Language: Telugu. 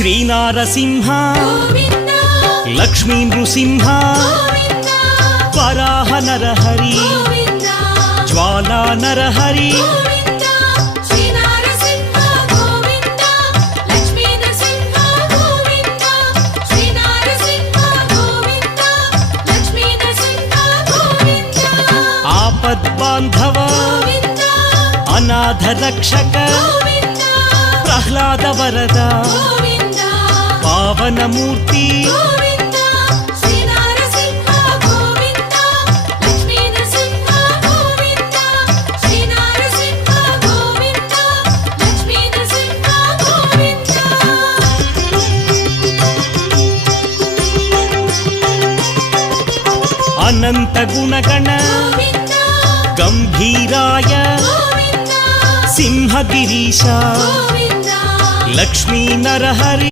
శ్రీనారసింహ గోవింద లక్ష్మీ నృసింహ గోవింద వరాహ నరహరి గోవింద జ్వాలా నరహరి గోవింద శ్రీ నరసింహ గోవింద లక్ష్మీ నరసింహ గోవింద శ్రీ నరసింహ గోవింద లక్ష్మీ నరసింహ గోవింద ఆపద్బాంధవ గోవింద అనాథ రక్షక గోవింద ప్రహ్లాద వరద గోవింద పావనమూర్తి గోవింద శ్రీ నరసింహ గోవింద లక్ష్మీ నరసింహ గోవింద శ్రీ నరసింహ గోవింద లక్ష్మీ నరసింహ గోవింద అనంత గుణగణ గోవింద గంభీరాయ గోవింద సింహగిరీశ గోవింద లక్ష్మీ నరహరి